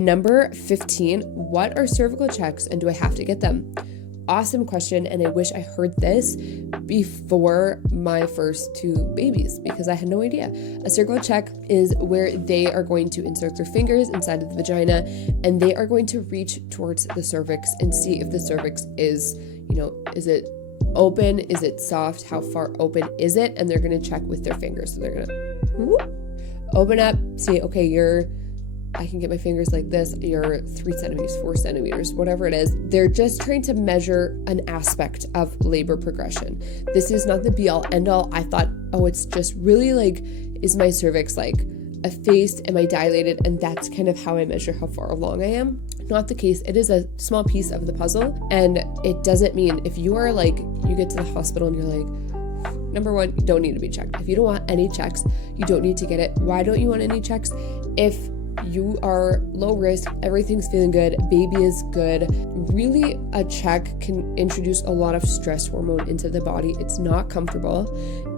Number 15, what are cervical checks and do I have to get them? Awesome question, and I wish I heard this before my first 2 babies because I had no idea. A cervical check is where they are going to insert their fingers inside of the vagina and they are going to reach towards the cervix and see if the cervix is, is it open? Is it soft? How far open is it? And they're going to check with their fingers. So they're going to open up, see, okay, I can get my fingers like this, you're 3 centimeters, 4 centimeters, whatever it is. They're just trying to measure an aspect of labor progression. This is not the be all end all. I thought, it's just really like, is my cervix like effaced? Am I dilated? And that's kind of how I measure how far along I am. Not the case. It is a small piece of the puzzle. And it doesn't mean if you are like, you get to the hospital and you're like, number one, you don't need to be checked. If you don't want any checks, you don't need to get it. Why don't you want any checks? If you are low risk, everything's feeling good, baby is good. Really, a check can introduce a lot of stress hormone into the body. It's not comfortable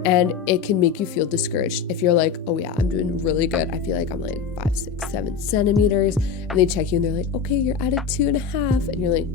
and it can make you feel discouraged. If you're like, oh yeah, I'm doing really good. I feel like I'm like 5, 6, 7 centimeters. And they check you and they're like, okay, you're at a 2.5. And you're like,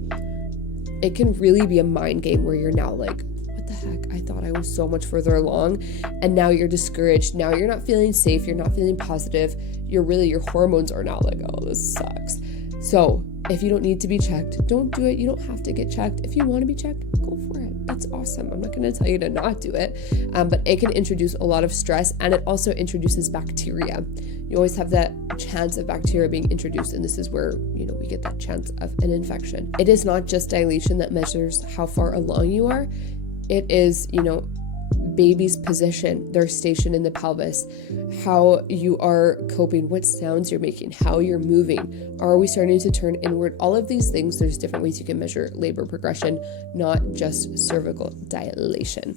it can really be a mind game where you're now like, what the heck? I thought I was so much further along. And now you're discouraged. Now you're not feeling safe. You're not feeling positive. Your hormones are now like, oh, this sucks. So if you don't need to be checked, don't do it. You don't have to get checked. If you want to be checked, go for it. That's awesome. I'm not going to tell you to not do it, but it can introduce a lot of stress and it also introduces bacteria. You always have that chance of bacteria being introduced, and this is where, we get that chance of an infection. It is not just dilation that measures how far along you are. It is, baby's position, their station in the pelvis, how you are coping, what sounds you're making, how you're moving. Are we starting to turn inward? All of these things, there's different ways you can measure labor progression, not just cervical dilation.